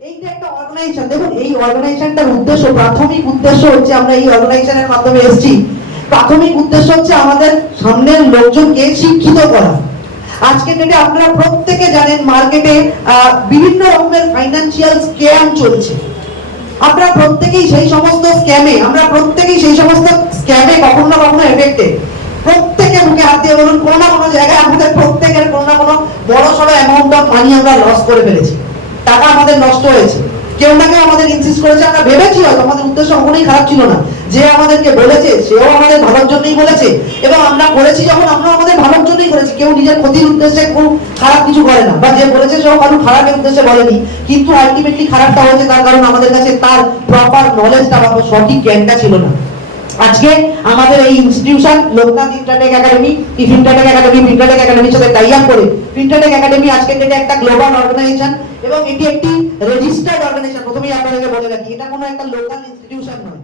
এইটা একটা অর্গানাইজেশন। দেখুন, এই অর্গানাইজেশনটার উদ্দেশ্য, প্রাথমিক উদ্দেশ্য হচ্ছে, আমরা এই অর্গানাইজেশনের মাধ্যমে এসেছি, প্রাথমিক উদ্দেশ্য হচ্ছে আমাদের সামনের লোকজনকে শিক্ষিত করা। আজকে ডেটে আপনারা প্রত্যেকে জানেন মার্কেটে বিভিন্ন রকমের ফাইন্যান্সিয়াল স্ক্যাম চলছে। আপনারা প্রত্যেকেই সেই সমস্ত স্ক্যামে, আমরা প্রত্যেকেই সেই সমস্ত স্ক্যামে কখনো না কখনো এফেক্টেড। প্রত্যেকে মুখে হাত দিয়ে বলুন, কোনো না কোনো জায়গায় আমাদের প্রত্যেকের কোনো না কোনো বড় সড়ো অ্যামাউন্ট অফ মানি আমরা লস করে ফেলেছি, টাকা আমাদের নষ্ট হয়েছে। কেউ না কেউ আমাদের ইনসিস্ট করেছে, আমরা ভেবেছি হয়তো আমাদের উদ্দেশ্য কখনোই খারাপ ছিল না, যে আমাদেরকে বলেছে সেও আমাদের ভালোর জন্যই বলেছে, এবং আমরা করেছি যখন আমরা আমাদের ভালোর জন্যই করেছি। কেউ নিজের ক্ষতির উদ্দেশ্যে কোনো খারাপ কিছু করে না, বা যে বলেছে সেও কারো খারাপের উদ্দেশ্যে বলেনি, কিন্তু আলটিমেটলি খারাপটা হয়েছে তার কারণ আমাদের কাছে তার প্রপার নলেজটা বা সঠিক জ্ঞানটা ছিল না। আজকে আমাদের এই ইনস্টিটিউশন লোকনাথ ইন্টারটেক একাডেমি, এই ফিনটেক একাডেমি, ফিনটেক একাডেমির সাথে টাই আপ করে ফিনটেক একাডেমি আজকে ডেটে একটা গ্লোবাল অর্গানাইজেশন, এবং এটি একটি রেজিস্টার্ড অর্গানাইজেশন। প্রথমেই আপনাদেরকে বলে রাখি, এটা কোনো একটা লোকাল ইনস্টিটিউশন নয়।